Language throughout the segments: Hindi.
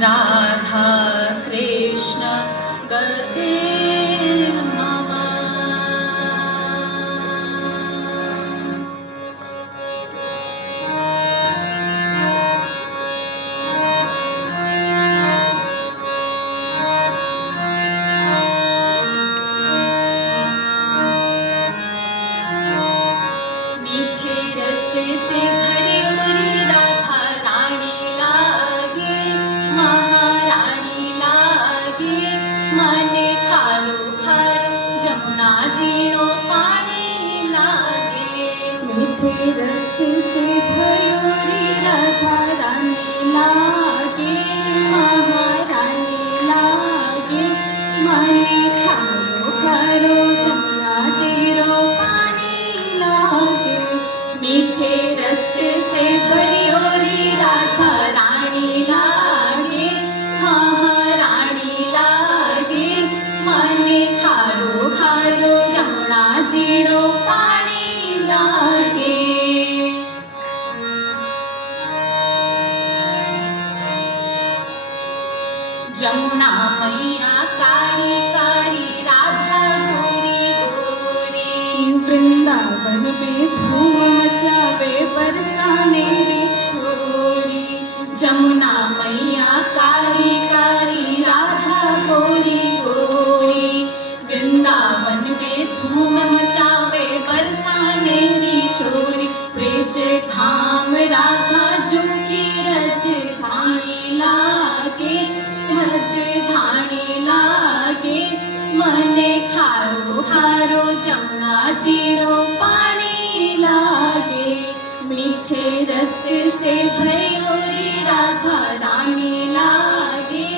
राधा कृष्ण गतिर्मम। मीठे रस से भरी हुई राधा रानी लागे, महारानी लागे, माने खारो खारो जमुना जीणो पानी लागे। मीठे रस से भयोरी राधा रानी लागे, महारानी लागे, माने खारो खारो जमुना जीरो पानी लागे। मीठे रस से भरी हुई राधा रानी लागे, महारानी लागे, माने खारो खारो जमुना जीणो पानी लागे। जमुना मैया कारी कारी राधा गोरी गोरी, वृंदावन में धूम मचावे बरसाने रे छोरी। जमुना मैया कारी कारी राधा गोरी गोरी, वृंदावन में धूम मचावे बरसाने की छोरी। ब्रज धाम राधा जो की रज धानी लागे, रज धानी लागे, मने खारो खारो जमुना जीरो पानी लागे। मीठे रस से भयोरी राधा रानी लागे,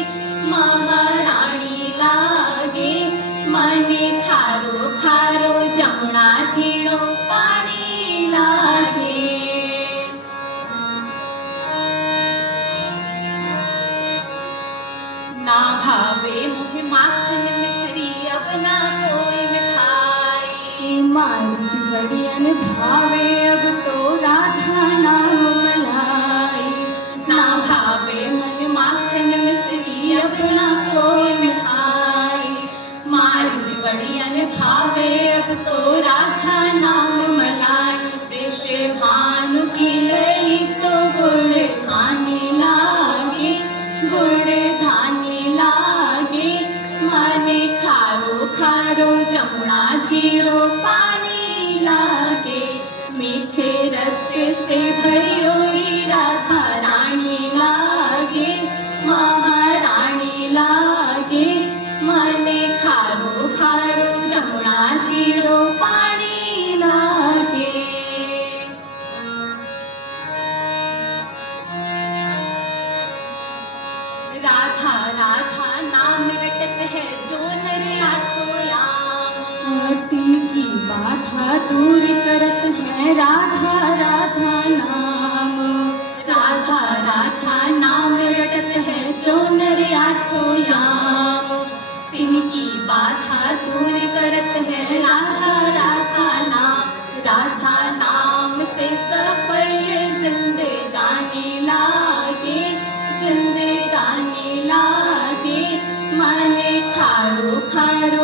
महारानी लागे, मने खारो खारो जमुना जीरो पानी लागे। ना भावे मुह माखन मिश्री अब ना कोई मिठाई, मारुच बड़ियन भावे अब तो राधा नाम मलाई। ना भावे मन माखन मिश्री अब ना कोई मिठाई, मारुज बड़ियन भावे अब तो राधा नाम मलाई। वृष भानु की लड़ी तो गुड़ धानी लागे, गुड़ धानी लागे, माने खारो खारो जमुना जीरो पानी लागे। मीठे रस से भरी हुई राधा रानी लागे, महारानी लागे, माने खारो खारो जमुना जीरो पानी लागे। राधा राधा नाम रटत है जो नर आठों याम, तिनकी बाधा दूर करत है राधा राधा नाम। राधा राधा नाम रटत है जो नर आठों याम, तिनकी बाधा दूर करत है राधा राधा नाम। राधा नाम से सफल जिंदगानी लागे, जिंदगानी लागे, माने खारो खारो